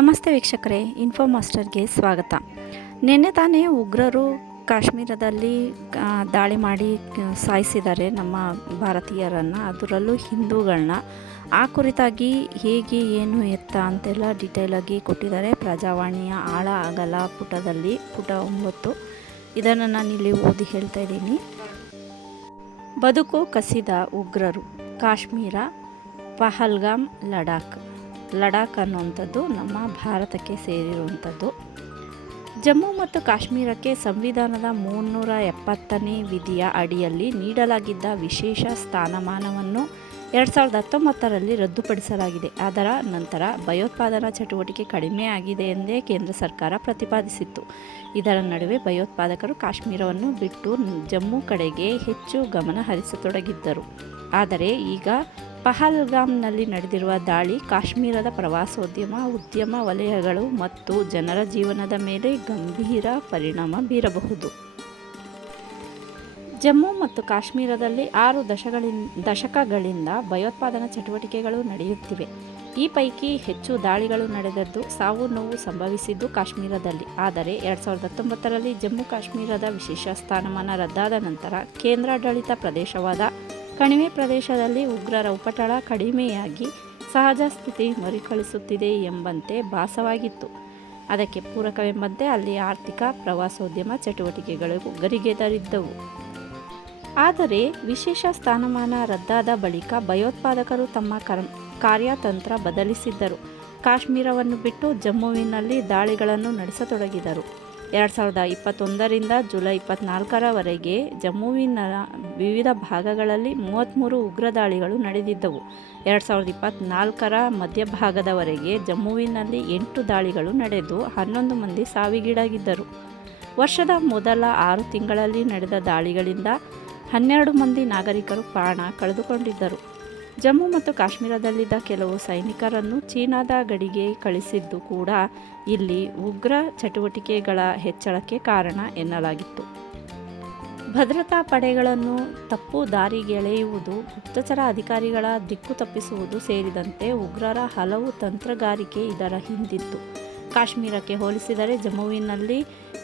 ನಮಸ್ತೆ ವೀಕ್ಷಕರೇ, ಇನ್ಫೋ ಮಾಸ್ಟರ್ಗೆ ಸ್ವಾಗತ. ನಿನ್ನೆ ತಾನೇ ಉಗ್ರರು ಕಾಶ್ಮೀರದಲ್ಲಿ ದಾಳಿ ಮಾಡಿ ಸಾಯಿಸಿದ್ದಾರೆ ನಮ್ಮ ಭಾರತೀಯರನ್ನು, ಅದರಲ್ಲೂ ಹಿಂದೂಗಳನ್ನ. ಆ ಕುರಿತಾಗಿ ಹೇಗೆ ಏನು ಎತ್ತ ಅಂತೆಲ್ಲ ಡೀಟೇಲಾಗಿ ಕೊಟ್ಟಿದ್ದಾರೆ ಪ್ರಜಾವಾಣಿಯ ಆಳ ಅಗಲ ಪುಟದಲ್ಲಿ, ಪುಟ 9. ಇದನ್ನು ನಾನು ಇಲ್ಲಿ ಓದಿ ಹೇಳ್ತಾ ಇದ್ದೀನಿ. ಬದುಕು ಕಸಿದ ಉಗ್ರರು, ಕಾಶ್ಮೀರ, ಪಹಲ್ಗಾಮ್, ಲಡಾಖ್ ಅನ್ನುವಂಥದ್ದು ನಮ್ಮ ಭಾರತಕ್ಕೆ ಸೇರಿರುವಂಥದ್ದು. ಜಮ್ಮು ಮತ್ತು ಕಾಶ್ಮೀರಕ್ಕೆ ಸಂವಿಧಾನದ 370ನೇ ವಿಧಿಯ ಅಡಿಯಲ್ಲಿ ನೀಡಲಾಗಿದ್ದ ವಿಶೇಷ ಸ್ಥಾನಮಾನವನ್ನು 2019ರಲ್ಲಿ ರದ್ದುಪಡಿಸಲಾಗಿದೆ. ಅದರ ನಂತರ ಭಯೋತ್ಪಾದನಾ ಚಟುವಟಿಕೆ ಕಡಿಮೆಯಾಗಿದೆ ಎಂದೇ ಕೇಂದ್ರ ಸರ್ಕಾರ ಪ್ರತಿಪಾದಿಸಿತ್ತು. ಇದರ ನಡುವೆ ಭಯೋತ್ಪಾದಕರು ಕಾಶ್ಮೀರವನ್ನು ಬಿಟ್ಟು ಜಮ್ಮು ಕಡೆಗೆ ಹೆಚ್ಚು ಗಮನ ಹರಿಸತೊಡಗಿದ್ದರು. ಆದರೆ ಈಗ ಪಹಲ್ಗಾಮ್ನಲ್ಲಿ ನಡೆದಿರುವ ದಾಳಿ ಕಾಶ್ಮೀರದ ಪ್ರವಾಸೋದ್ಯಮ, ಉದ್ಯಮ ವಲಯಗಳು ಮತ್ತು ಜನರ ಜೀವನದ ಮೇಲೆ ಗಂಭೀರ ಪರಿಣಾಮ ಬೀರಬಹುದು. ಜಮ್ಮು ಮತ್ತು ಕಾಶ್ಮೀರದಲ್ಲಿ 6 ದಶಕಗಳಿಂದ ಭಯೋತ್ಪಾದನಾ ಚಟುವಟಿಕೆಗಳು ನಡೆಯುತ್ತಿವೆ. ಈ ಪೈಕಿ ಹೆಚ್ಚು ದಾಳಿಗಳು ನಡೆದದ್ದು, ಸಾವು ನೋವು ಸಂಭವಿಸಿದ್ದು ಕಾಶ್ಮೀರದಲ್ಲಿ. ಆದರೆ 2019ರಲ್ಲಿ ಜಮ್ಮು ಕಾಶ್ಮೀರದ ವಿಶೇಷ ಸ್ಥಾನಮಾನ ರದ್ದಾದ ನಂತರ ಕೇಂದ್ರಾಡಳಿತ ಪ್ರದೇಶವಾದ ಕಣಿವೆ ಪ್ರದೇಶದಲ್ಲಿ ಉಗ್ರರ ಉಪಟಳ ಕಡಿಮೆಯಾಗಿ ಸಹಜ ಸ್ಥಿತಿ ಮರುಕಳಿಸುತ್ತಿದೆ ಎಂಬಂತೆ ಭಾಸವಾಗಿತ್ತು. ಅದಕ್ಕೆ ಪೂರಕವೆಂಬಂತೆ ಅಲ್ಲಿ ಆರ್ಥಿಕ, ಪ್ರವಾಸೋದ್ಯಮ ಚಟುವಟಿಕೆಗಳು ಗರಿಗೆದರಿದ್ದವು. ಆದರೆ ವಿಶೇಷ ಸ್ಥಾನಮಾನ ರದ್ದಾದ ಬಳಿಕ ಭಯೋತ್ಪಾದಕರು ತಮ್ಮ ಕಾರ್ಯತಂತ್ರ ಬದಲಿಸಿದ್ದರು. ಕಾಶ್ಮೀರವನ್ನು ಬಿಟ್ಟು ಜಮ್ಮುವಿನಲ್ಲಿ ದಾಳಿಗಳನ್ನು ನಡೆಸತೊಡಗಿದರು. 2021ರಿಂದ ಜುಲೈ 24ರವರೆಗೆ ಜಮ್ಮುವಿನ ವಿವಿಧ ಭಾಗಗಳಲ್ಲಿ 33 ಉಗ್ರ ದಾಳಿಗಳು ನಡೆದಿದ್ದವು. 2024ರ ಮಧ್ಯಭಾಗದವರೆಗೆ ಜಮ್ಮುವಿನಲ್ಲಿ 8 ದಾಳಿಗಳು ನಡೆದು 11 ಮಂದಿ ಸಾವಿಗೀಡಾಗಿದ್ದರು. ವರ್ಷದ ಮೊದಲ 6 ತಿಂಗಳಲ್ಲಿ ನಡೆದ ದಾಳಿಗಳಿಂದ 12 ಮಂದಿ ನಾಗರಿಕರು ಪ್ರಾಣ ಕಳೆದುಕೊಂಡಿದ್ದರು. ಜಮ್ಮು ಮತ್ತು ಕಾಶ್ಮೀರದಲ್ಲಿದ್ದ ಕೆಲವು ಸೈನಿಕರನ್ನು ಚೀನಾದ ಗಡಿಗೆ ಕಳಿಸಿದ್ದು ಕೂಡ ಇಲ್ಲಿ ಉಗ್ರ ಚಟುವಟಿಕೆಗಳ ಹೆಚ್ಚಳಕ್ಕೆ ಕಾರಣ ಎನ್ನಲಾಗಿತ್ತು. ಭದ್ರತಾ ಪಡೆಗಳನ್ನು ತಪ್ಪು ದಾರಿಗೆಳೆಯುವುದು, ಗುಪ್ತಚರ ಅಧಿಕಾರಿಗಳ ದಿಕ್ಕು ತಪ್ಪಿಸುವುದು ಸೇರಿದಂತೆ ಉಗ್ರರ ಹಲವು ತಂತ್ರಗಾರಿಕೆ ಇದರ ಹಿಂದಿತ್ತು. ಕಾಶ್ಮೀರಕ್ಕೆ ಹೋಲಿಸಿದರೆ ಜಮ್ಮುವಿನಲ್ಲಿ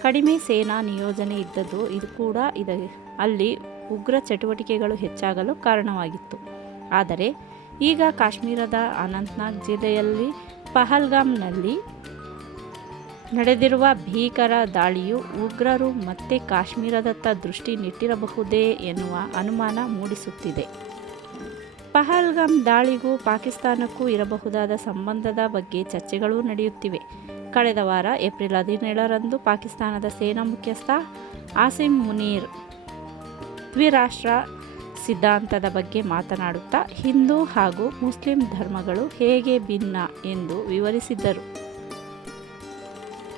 ಕಡಿಮೆ ಸೇನಾ ನಿಯೋಜನೆ ಇದ್ದದ್ದು ಇದು ಕೂಡ ಅಲ್ಲಿ ಉಗ್ರ ಚಟುವಟಿಕೆಗಳು ಹೆಚ್ಚಾಗಲು ಕಾರಣವಾಗಿತ್ತು. ಆದರೆ ಈಗ ಕಾಶ್ಮೀರದ ಅನಂತನಾಗ್ ಜಿಲ್ಲೆಯಲ್ಲಿ ಪಹಲ್ಗಾಮ್ನಲ್ಲಿ ನಡೆದಿರುವ ಭೀಕರ ದಾಳಿಯು ಉಗ್ರರು ಮತ್ತೆ ಕಾಶ್ಮೀರದತ್ತ ದೃಷ್ಟಿ ನೆಟ್ಟಿರಬಹುದೇ ಎನ್ನುವ ಅನುಮಾನ ಮೂಡಿಸುತ್ತಿದೆ. ಪಹಲ್ಗಾಮ್ ದಾಳಿಗೂ ಪಾಕಿಸ್ತಾನಕ್ಕೂ ಇರಬಹುದಾದ ಸಂಬಂಧದ ಬಗ್ಗೆ ಚರ್ಚೆಗಳೂ ನಡೆಯುತ್ತಿವೆ. ಕಳೆದ ವಾರ ಏಪ್ರಿಲ್ 17ರಂದು ಪಾಕಿಸ್ತಾನದ ಸೇನಾ ಮುಖ್ಯಸ್ಥ ಆಸಿಮ್ ಮುನೀರ್ ದ್ವಿರಾಷ್ಟ್ರ ಸಿದ್ಧಾಂತದ ಬಗ್ಗೆ ಮಾತನಾಡುತ್ತಾ ಹಿಂದೂ ಹಾಗೂ ಮುಸ್ಲಿಂ ಧರ್ಮಗಳು ಹೇಗೆ ಭಿನ್ನ ಎಂದು ವಿವರಿಸಿದ್ದರು.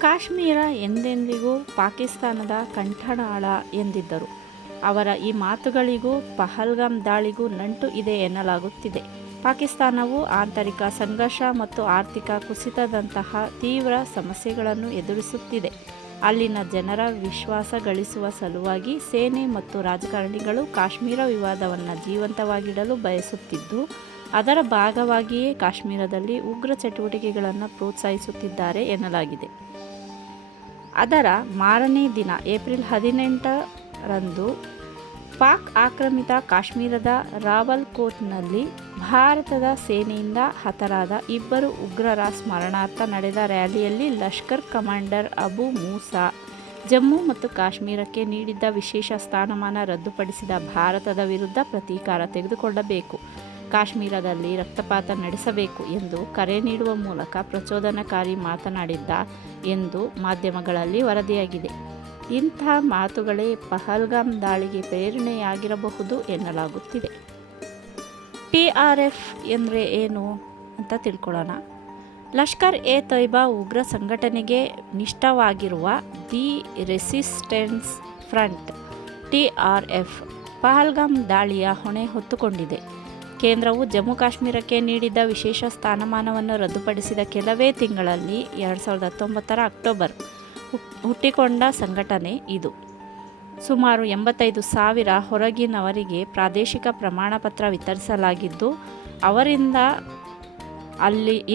ಕಾಶ್ಮೀರ ಎಂದೆಂದಿಗೂ ಪಾಕಿಸ್ತಾನದ ಕಂಠನಾಳ ಎಂದಿದ್ದರು. ಅವರ ಈ ಮಾತುಗಳಿಗೂ ಪಹಲ್ಗಾಮ್ ದಾಳಿಗೂ ನಂಟು ಇದೆ ಎನ್ನಲಾಗುತ್ತಿದೆ. ಪಾಕಿಸ್ತಾನವು ಆಂತರಿಕ ಸಂಘರ್ಷ ಮತ್ತು ಆರ್ಥಿಕ ಕುಸಿತದಂತಹ ತೀವ್ರ ಸಮಸ್ಯೆಗಳನ್ನು ಎದುರಿಸುತ್ತಿದೆ. ಅಲ್ಲಿನ ಜನರ ವಿಶ್ವಾಸ ಗಳಿಸುವ ಸಲುವಾಗಿ ಸೇನೆ ಮತ್ತು ರಾಜಕಾರಣಿಗಳು ಕಾಶ್ಮೀರ ವಿವಾದವನ್ನು ಜೀವಂತವಾಗಿಡಲು ಬಯಸುತ್ತಿದ್ದು, ಅದರ ಭಾಗವಾಗಿಯೇ ಕಾಶ್ಮೀರದಲ್ಲಿ ಉಗ್ರ ಚಟುವಟಿಕೆಗಳನ್ನು ಪ್ರೋತ್ಸಾಹಿಸುತ್ತಿದ್ದಾರೆ ಎನ್ನಲಾಗಿದೆ. ಅದರ ಮಾರನೇ ದಿನ ಏಪ್ರಿಲ್ 18ರಂದು ಪಾಕ್ ಆಕ್ರಮಿತ ಕಾಶ್ಮೀರದ ರಾವಲ್ಕೋಟ್ನಲ್ಲಿ ಭಾರತದ ಸೇನೆಯಿಂದ ಹತರಾದ 2 ಉಗ್ರರ ಸ್ಮರಣಾರ್ಥ ನಡೆದ ರ್ಯಾಲಿಯಲ್ಲಿ ಲಷ್ಕರ್ ಕಮಾಂಡರ್ ಅಬು ಮೂಸಾ ಜಮ್ಮು ಮತ್ತು ಕಾಶ್ಮೀರಕ್ಕೆ ನೀಡಿದ್ದ ವಿಶೇಷ ಸ್ಥಾನಮಾನ ರದ್ದುಪಡಿಸಿದ ಭಾರತದ ವಿರುದ್ಧ ಪ್ರತೀಕಾರ ತೆಗೆದುಕೊಳ್ಳಬೇಕು, ಕಾಶ್ಮೀರದಲ್ಲಿ ರಕ್ತಪಾತ ನಡೆಸಬೇಕು ಎಂದು ಕರೆ ನೀಡುವ ಮೂಲಕ ಪ್ರಚೋದನಕಾರಿ ಮಾತನಾಡಿದ್ದ ಎಂದು ಮಾಧ್ಯಮಗಳಲ್ಲಿ ವರದಿಯಾಗಿದೆ. ಇಂಥ ಮಾತುಗಳೇ ಪಹಲ್ಗಾಮ್ ದಾಳಿಗೆ ಪ್ರೇರಣೆಯಾಗಿರಬಹುದು ಎನ್ನಲಾಗುತ್ತಿದೆ. TRF ಎಂದರೆ ಏನು ಅಂತ ತಿಳ್ಕೊಳ್ಳೋಣ. ಲಷ್ಕರ್ ಎ ತೊಯ್ಬಾ ಉಗ್ರ ಸಂಘಟನೆಗೆ ನಿಷ್ಠವಾಗಿರುವ the resistance front TRF Pahalgam ದಾಳಿಯ ಹೊಣೆ ಹೊತ್ತುಕೊಂಡಿದೆ. ಕೇಂದ್ರವು ಜಮ್ಮು ಕಾಶ್ಮೀರಕ್ಕೆ ನೀಡಿದ್ದ ವಿಶೇಷ ಸ್ಥಾನಮಾನವನ್ನು ರದ್ದುಪಡಿಸಿದ ಕೆಲವೇ ತಿಂಗಳಲ್ಲಿ 2019ರ ಅಕ್ಟೋಬರ್ ಹುಟ್ಟಿಕೊಂಡ ಸಂಘಟನೆ ಇದು. ಸುಮಾರು 85,000 ಹೊರಗಿನವರಿಗೆ ಪ್ರಾದೇಶಿಕ ಪ್ರಮಾಣಪತ್ರ ವಿತರಿಸಲಾಗಿದ್ದು, ಅವರಿಂದ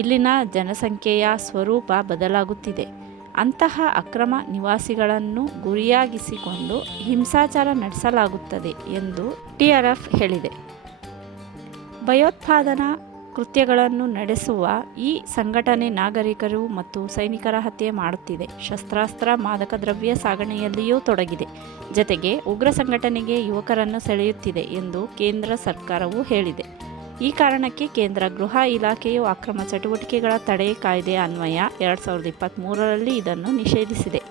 ಇಲ್ಲಿನ ಜನಸಂಖ್ಯೆಯ ಸ್ವರೂಪ ಬದಲಾಗುತ್ತಿದೆ. ಅಂತಹ ಅಕ್ರಮ ನಿವಾಸಿಗಳನ್ನು ಗುರಿಯಾಗಿಸಿಕೊಂಡು ಹಿಂಸಾಚಾರ ನಡೆಸಲಾಗುತ್ತದೆ ಎಂದು TRF ಹೇಳಿದೆ. ಭಯೋತ್ಪಾದನಾ ಕೃತ್ಯಗಳನ್ನು ನಡೆಸುವ ಈ ಸಂಘಟನೆ ನಾಗರಿಕರು ಮತ್ತು ಸೈನಿಕರ ಹತ್ಯೆ ಮಾಡುತ್ತಿದೆ. ಶಸ್ತ್ರಾಸ್ತ್ರ, ಮಾದಕ ದ್ರವ್ಯ ಸಾಗಣೆಯಲ್ಲಿಯೂ ತೊಡಗಿದೆ. ಜತೆಗೆ ಉಗ್ರ ಸಂಘಟನೆಗೆ ಯುವಕರನ್ನು ಸೆಳೆಯುತ್ತಿದೆ ಎಂದು ಕೇಂದ್ರ ಸರ್ಕಾರವು ಹೇಳಿದೆ. ಈ ಕಾರಣಕ್ಕೆ ಕೇಂದ್ರ ಗೃಹ ಇಲಾಖೆಯು ಅಕ್ರಮ ಚಟುವಟಿಕೆಗಳ ತಡೆ ಕಾಯ್ದೆ ಅನ್ವಯ 2023ರಲ್ಲಿ ಇದನ್ನು ನಿಷೇಧಿಸಿದೆ.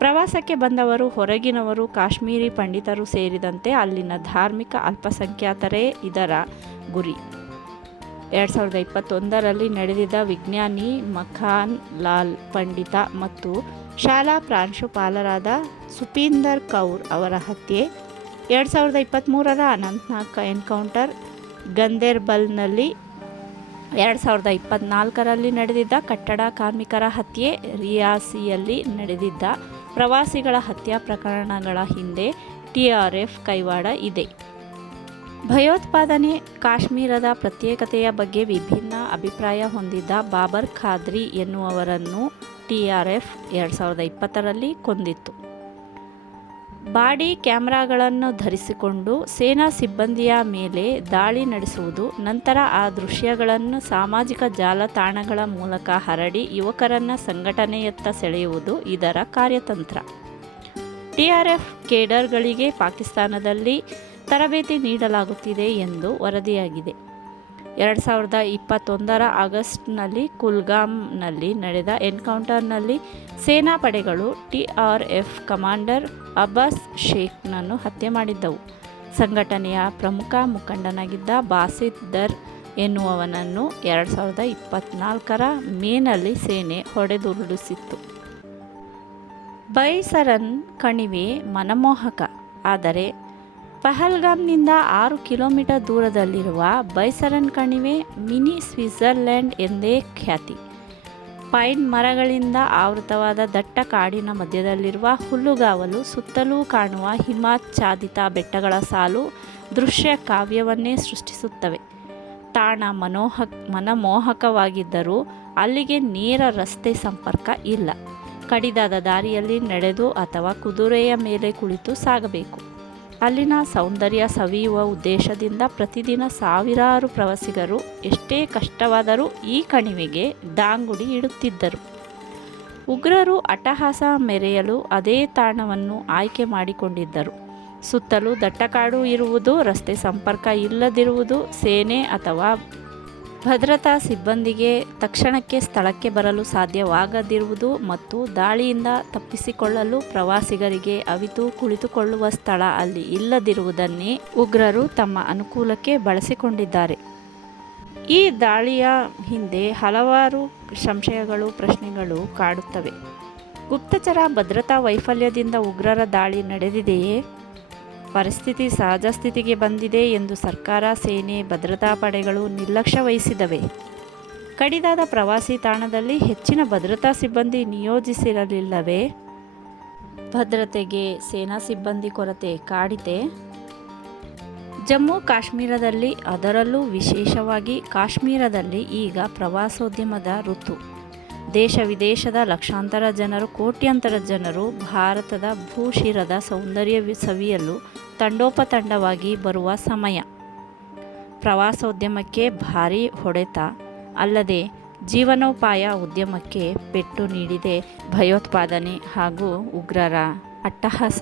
ಪ್ರವಾಸಕ್ಕೆ ಬಂದವರು ಹೊರಗಿನವರು, ಕಾಶ್ಮೀರಿ ಪಂಡಿತರು ಸೇರಿದಂತೆ ಅಲ್ಲಿನ ಧಾರ್ಮಿಕ ಅಲ್ಪಸಂಖ್ಯಾತರೇ ಇದರ ಗುರಿ. 2021ರಲ್ಲಿ ನಡೆದಿದ್ದ ವಿಜ್ಞಾನಿ ಮಖಾನ್ ಲಾಲ್ ಪಂಡಿತ ಮತ್ತು ಶಾಲಾ ಪ್ರಾಂಶುಪಾಲರಾದ ಸುಪೀಂದರ್ ಕೌರ್ ಅವರ ಹತ್ಯೆ, 2023ರ ಅನಂತನಾಗ್ ಎನ್ಕೌಂಟರ್, ಗಂದೇರ್ಬಲ್ನಲ್ಲಿ 2024ರಲ್ಲಿ ನಡೆದಿದ್ದ ಕಟ್ಟಡ ಕಾರ್ಮಿಕರ ಹತ್ಯೆ, ರಿಯಾಸಿಯಲ್ಲಿ ನಡೆದಿದ್ದ ಪ್ರವಾಸಿಗಳ ಹತ್ಯಾ ಪ್ರಕರಣಗಳ ಹಿಂದೆ TRF ಕೈವಾಡ ಇದೆ. ಭಯೋತ್ಪಾದನೆ, ಕಾಶ್ಮೀರದ ಪ್ರತ್ಯೇಕತೆಯ ಬಗ್ಗೆ ವಿಭಿನ್ನ ಅಭಿಪ್ರಾಯ ಹೊಂದಿದ್ದ ಬಾಬರ್ ಖಾದ್ರಿ ಎನ್ನುವವರನ್ನು TRF 2020ರಲ್ಲಿ ಕೊಂದಿತ್ತು. ಬಾಡಿ ಕ್ಯಾಮೆರಾಗಳನ್ನು ಧರಿಸಿಕೊಂಡು ಸೇನಾ ಸಿಬ್ಬಂದಿಯ ಮೇಲೆ ದಾಳಿ ನಡೆಸುವುದು, ನಂತರ ಆ ದೃಶ್ಯಗಳನ್ನು ಸಾಮಾಜಿಕ ಜಾಲತಾಣಗಳ ಮೂಲಕ ಹರಡಿ ಯುವಕರನ್ನು ಸಂಘಟನೆಯತ್ತ ಸೆಳೆಯುವುದು ಇದರ ಕಾರ್ಯತಂತ್ರ. TRF ಕೇಡರ್ಗಳಿಗೆ ಪಾಕಿಸ್ತಾನದಲ್ಲಿ ತರಬೇತಿ ನೀಡಲಾಗುತ್ತಿದೆ ಎಂದು ವರದಿಯಾಗಿದೆ. 2021ರ ಆಗಸ್ಟ್ನಲ್ಲಿ ಕುಲ್ಗಾಮ್ನಲ್ಲಿ ನಡೆದ ಎನ್ಕೌಂಟರ್ನಲ್ಲಿ ಸೇನಾ ಪಡೆಗಳು TRF ಕಮಾಂಡರ್ ಅಬ್ಬಾಸ್ ಶೇಖ್ನನ್ನು ಹತ್ಯೆ ಮಾಡಿದ್ದವು. ಸಂಘಟನೆಯ ಪ್ರಮುಖ ಮುಖಂಡನಾಗಿದ್ದ ಬಾಸಿತ್ ದರ್ ಎನ್ನುವವನನ್ನು 2024ರ ಮೇನಲ್ಲಿ ಸೇನೆ ಹೊಡೆದುರುಳಿಸಿತ್ತು. ಬೈಸರನ್ ಕಣಿವೆ ಮನಮೋಹಕ. ಆದರೆ ಪಹಲ್ಗಾಮ್ನಿಂದ 6 ಕಿಲೋಮೀಟರ್ ದೂರದಲ್ಲಿರುವ ಬೈಸರನ್ ಕಣಿವೆ ಮಿನಿ ಸ್ವಿಟ್ಜರ್ಲೆಂಡ್ ಎಂದೇ ಖ್ಯಾತಿ. ಪೈನ್ ಮರಗಳಿಂದ ಆವೃತವಾದ ದಟ್ಟ ಕಾಡಿನ ಮಧ್ಯದಲ್ಲಿರುವ ಹುಲ್ಲುಗಾವಲು, ಸುತ್ತಲೂ ಕಾಣುವ ಹಿಮಾಚ್ಛಾದಿತ ಬೆಟ್ಟಗಳ ಸಾಲು ದೃಶ್ಯ ಕಾವ್ಯವನ್ನೇ ಸೃಷ್ಟಿಸುತ್ತವೆ. ತಾಣ ಮನಮೋಹಕವಾಗಿದ್ದರೂ ಅಲ್ಲಿಗೆ ನೇರ ರಸ್ತೆ ಸಂಪರ್ಕ ಇಲ್ಲ. ಕಡಿದಾದ ದಾರಿಯಲ್ಲಿ ನಡೆದು ಅಥವಾ ಕುದುರೆಯ ಮೇಲೆ ಕುಳಿತು ಸಾಗಬೇಕು. ಅಲ್ಲಿನ ಸೌಂದರ್ಯ ಸವಿಯುವ ಉದ್ದೇಶದಿಂದ ಪ್ರತಿದಿನ ಸಾವಿರಾರು ಪ್ರವಾಸಿಗರು ಎಷ್ಟೇ ಕಷ್ಟವಾದರೂ ಈ ಕಣಿವೆಗೆ ದಾಂಗುಡಿ ಇಡುತ್ತಿದ್ದರು. ಉಗ್ರರು ಅಟ್ಟಹಾಸ ಮೆರೆಯಲು ಅದೇ ತಾಣವನ್ನು ಆಯ್ಕೆ ಮಾಡಿಕೊಂಡಿದ್ದರು. ಸುತ್ತಲೂ ದಟ್ಟಕಾಡು ಇರುವುದು, ರಸ್ತೆ ಸಂಪರ್ಕ ಇಲ್ಲದಿರುವುದು, ಸೇನೆ ಅಥವಾ ಭದ್ರತಾ ಸಿಬ್ಬಂದಿಗೆ ತಕ್ಷಣಕ್ಕೆ ಸ್ಥಳಕ್ಕೆ ಬರಲು ಸಾಧ್ಯವಾಗದಿರುವುದು ಮತ್ತು ದಾಳಿಯಿಂದ ತಪ್ಪಿಸಿಕೊಳ್ಳಲು ಪ್ರವಾಸಿಗರಿಗೆ ಅವಿತು ಕುಳಿತುಕೊಳ್ಳುವ ಸ್ಥಳ ಅಲ್ಲಿ ಇಲ್ಲದಿರುವುದನ್ನೇ ಉಗ್ರರು ತಮ್ಮ ಅನುಕೂಲಕ್ಕೆ ಬಳಸಿಕೊಂಡಿದ್ದಾರೆ. ಈ ದಾಳಿಯ ಹಿಂದೆ ಹಲವಾರು ಸಂಶಯಗಳು, ಪ್ರಶ್ನೆಗಳು ಕಾಡುತ್ತವೆ. ಗುಪ್ತಚರ ಭದ್ರತಾ ವೈಫಲ್ಯದಿಂದ ಉಗ್ರರ ದಾಳಿ ನಡೆದಿದೆಯೇ? ಪರಿಸ್ಥಿತಿ ಸಹಜ ಸ್ಥಿತಿಗೆ ಬಂದಿದೆ ಎಂದು ಸರ್ಕಾರ, ಸೇನೆ, ಭದ್ರತಾ ಪಡೆಗಳು ನಿರ್ಲಕ್ಷ್ಯ ವಹಿಸಿದವೆ. ಕಡಿದಾದ ಪ್ರವಾಸಿ ತಾಣದಲ್ಲಿ ಹೆಚ್ಚಿನ ಭದ್ರತಾ ಸಿಬ್ಬಂದಿ ನಿಯೋಜಿಸಿರಲಿಲ್ಲವೇ? ಭದ್ರತೆಗೆ ಸೇನಾ ಸಿಬ್ಬಂದಿ ಕೊರತೆ ಕಾಡಿತೆ. ಜಮ್ಮು ಕಾಶ್ಮೀರದಲ್ಲಿ, ಅದರಲ್ಲೂ ವಿಶೇಷವಾಗಿ ಕಾಶ್ಮೀರದಲ್ಲಿ ಈಗ ಪ್ರವಾಸೋದ್ಯಮದ ಋತು. ದೇಶ ವಿದೇಶದ ಲಕ್ಷಾಂತರ ಜನರು, ಕೋಟ್ಯಂತರ ಜನರು ಭಾರತದ ಭೂಶಿರದ ಸೌಂದರ್ಯ ಸವಿಯಲು ತಂಡೋಪತಂಡವಾಗಿ ಬರುವ ಸಮಯ. ಪ್ರವಾಸೋದ್ಯಮಕ್ಕೆ ಭಾರೀ ಹೊಡೆತ. ಅಲ್ಲದೆ ಜೀವನೋಪಾಯ ಉದ್ಯಮಕ್ಕೆ ಪೆಟ್ಟು ನೀಡಿದೆ ಭಯೋತ್ಪಾದನೆ ಹಾಗೂ ಉಗ್ರರ ಅಟ್ಟಹಾಸ.